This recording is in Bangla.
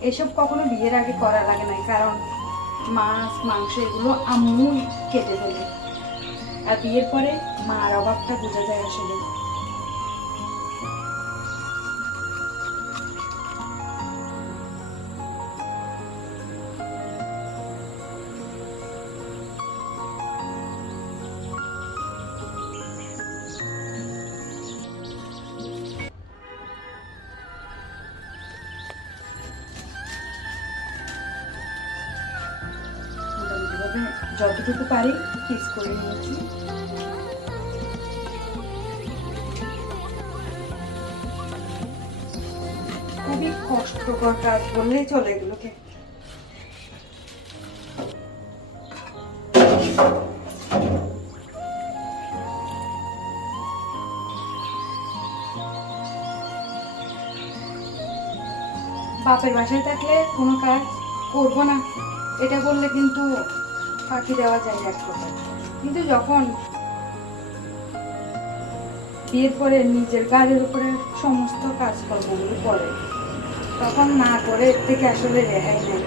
এসব কখনো বিয়ের আগে করা লাগে না কারণ মাছ, মাংস এগুলো আম্মু কেটে ফেলে। আর বিয়ের পরে মার অভাবটা বোঝা যায় আসলে। যতটুকু পারি পিস করে নিয়েছি। খুবই কষ্টকর কাজ বললেই চলে এগুলোকে। বাপের বাসায় থাকলে কোনো কাজ করব না, এটা বললে কিন্তু ফাঁকি দেওয়া যায় এক কথা কিন্তু যখন বিয়ের পরে নিজের গাড়ির উপরে সমস্ত কাজকর্মগুলো করে, তখন না করে এর থেকে আসলে রেহাই নেই